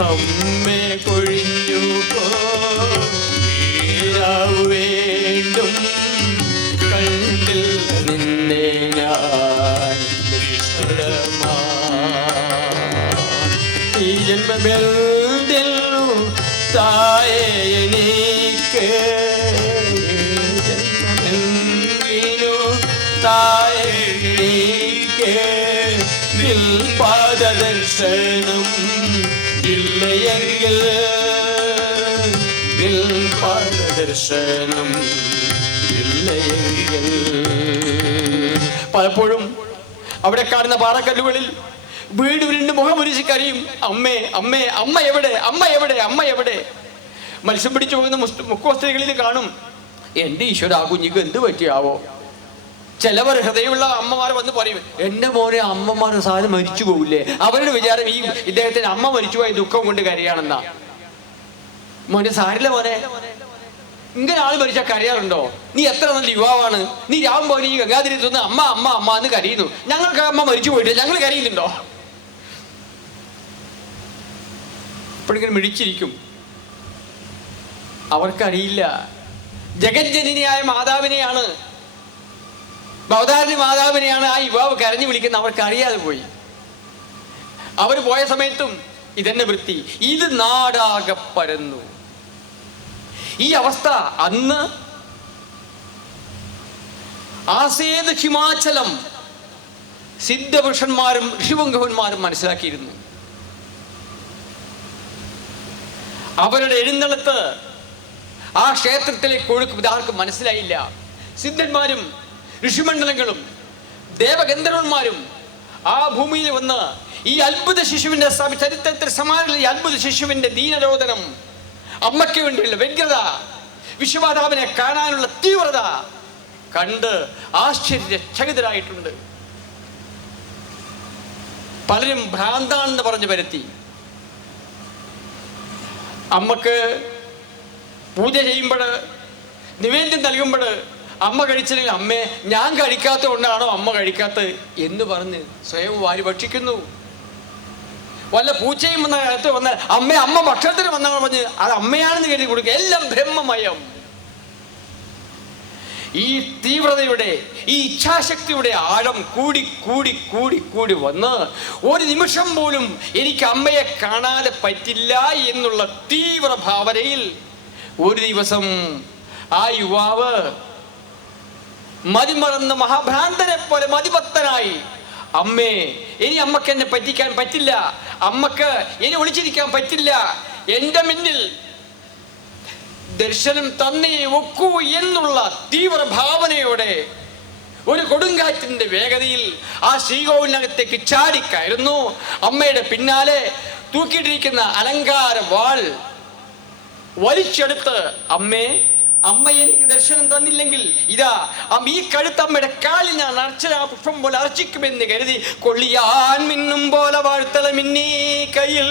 അമ്മേ കൊഴിഞ്ഞു പോരാവു വേണ്ടും. കണ്ടില്ല നിന്നെ ഞാൻ ഈ ജന്മബന്ധു തായേ എനിക്ക്. ജന്മബന്ധു തായേ എനിക്ക്. നിൽ പാദദർശനം ഇല്ലയെങ്കിൽ പലപ്പോഴും അവിടെ കാണുന്ന പാറക്കല്ലുകളിൽ വീട് ഉരുണ്ട് മുഖമുരിച്ച് കരയും അമ്മേ അമ്മേ അമ്മ എവിടെ? അമ്മ എവിടെ? അമ്മ എവിടെ? മത്സ്യം പിടിച്ചു പോകുന്ന മുക്കോസ്ത്രീകളിൽ കാണും എന്റെ ഈശ്വര ആ കുഞ്ഞിക്ക് എന്ത് പറ്റിയാവോ? ചിലവർ ഹൃദയമുള്ള അമ്മമാർ വന്ന് പറയും എന്റെ മോനെ അമ്മമാർ സാധനം മരിച്ചു പോകില്ലേ അവരുടെ വിചാരം ഈ ഇദ്ദേഹത്തിന് അമ്മ മരിച്ചു മരിച്ചുപോയ ദുഃഖം കൊണ്ട് കരയാണെന്നാ. മോനെ സാരില്ല മോനെ ഇങ്ങനെ ആൾ മരിച്ചാൽ കരയാറുണ്ടോ? നീ എത്ര നല്ല യുവാവാണ്. നീ രാവും പോലെ ഈ ഗംഗാതിരത്തുനിന്ന് അമ്മ അമ്മ അമ്മ എന്ന് കരയുന്നു. ഞങ്ങൾക്ക് അമ്മ മരിച്ചു പോയിട്ട് ഞങ്ങൾ കരയുന്നുണ്ടോ? ഇപ്പോഴിങ്ങനെ മിടിച്ചിരിക്കും അവർക്കറിയില്ല. ജഗജ്ജനിയായ മാതാവിനെയാണ് ഭവതാരണി മാതാവിനെയാണ് ആ യുവാവ് കരഞ്ഞു വിളിക്കുന്നത് അവർക്ക് അറിയാതെ പോയി. അവർ പോയ സമയത്തും ഇതെന്നെ വൃത്തി. ഇത് നാടാകെ പരന്നു. ഈ അവസ്ഥ അന്ന് ആസേത് ഹിമാചലം സിദ്ധപുരുഷന്മാരും ഋഷിപുങ്കവന്മാരും മനസ്സിലാക്കിയിരുന്നു. അവരുടെ എഴുന്നള്ളത്ത് ആ ക്ഷേത്രത്തിലേക്ക് ഒഴുക്കും ഇതാർക്കും മനസ്സിലായില്ല. സിദ്ധന്മാരും ഋഷിമണ്ഡലങ്ങളും ദേവഗന്ധർവന്മാരും ആ ഭൂമിയിൽ വന്ന് ഈ അത്ഭുത ശിശുവിന്റെ സ- ചരിത്രത്തിൽ സമാനുള്ള ഈ അത്ഭുത ശിശുവിന്റെ ദീനരോധനം അമ്മയ്ക്ക് വേണ്ടിയുള്ള വ്യഗ്രത വിശ്വമാതാവിനെ കാണാനുള്ള തീവ്രത കണ്ട് ആശ്ചര്യചകിതരായിട്ടുണ്ട്. പലരും ഭ്രാന്താണെന്ന് പറഞ്ഞു വരുത്തി അമ്മയ്ക്ക് പൂജ ചെയ്യുമ്പോൾ നിവേദ്യം നൽകുമ്പോൾ അമ്മ കഴിച്ചില്ലെങ്കിൽ അമ്മേ ഞാൻ കഴിക്കാത്ത കൊണ്ടാണോ അമ്മ കഴിക്കാത്തത്? എന്ന് പറഞ്ഞ് സ്വയം വാരി ഭക്ഷിക്കുന്നു. വല്ല പൂച്ചയും വന്ന കാലത്ത് വന്നാൽ അമ്മ അമ്മ ഭക്ഷണത്തിന് വന്നാൽ പറഞ്ഞ് അത് അമ്മയാണെന്ന് കരുതി കൊടുക്കുക. എല്ലാം ബ്രഹ്മമയം. ഈ തീവ്രതയുടെ ഈ ഇച്ഛാശക്തിയുടെ ആഴം കൂടി കൂടി കൂടി കൂടി വന്ന് ഒരു നിമിഷം പോലും എനിക്ക് അമ്മയെ കാണാതെ പറ്റില്ല എന്നുള്ള തീവ്ര ഭാവനയിൽ ഒരു ദിവസം ആ യുവാവ് മതിമറന്ന് മഹാഭ്രാന്തനെ പോലെ മതിഭക്തനായി. അമ്മേ ഇനി അമ്മയ്ക്ക് എന്നെ പറ്റിക്കാൻ പറ്റില്ല. അമ്മയ്ക്ക് ഇനി ഒളിച്ചിരിക്കാൻ പറ്റില്ല. എന്റെ മുന്നിൽ ദർശനം തന്നേ ഒക്കൂ എന്നുള്ള തീവ്ര ഭാവനയോടെ ഒരു കൊടുങ്കാറ്റിന്റെ വേഗതയിൽ ആ ശ്രീകോവിലിനകത്തേക്ക് ചാടിക്കായിരുന്നു അമ്മയുടെ പിന്നാലെ തൂക്കിയിട്ടിരിക്കുന്ന അലങ്കാര വാൾ വലിച്ചെടുത്ത് അമ്മേ അമ്മ എനിക്ക് ദർശനം തന്നില്ലെങ്കിൽ ഇതാ ഈ കഴുത്തമ്മയുടെ കാലിൽ ഞാൻ അർച്ചന പുഷ്പം പോലെ അർച്ചിക്കുമെന്ന് കരുതി കൊള്ളിയാൻ മിന്നും പോലെ വാഴ്ത്തല മിന്നീ കയ്യിൽ.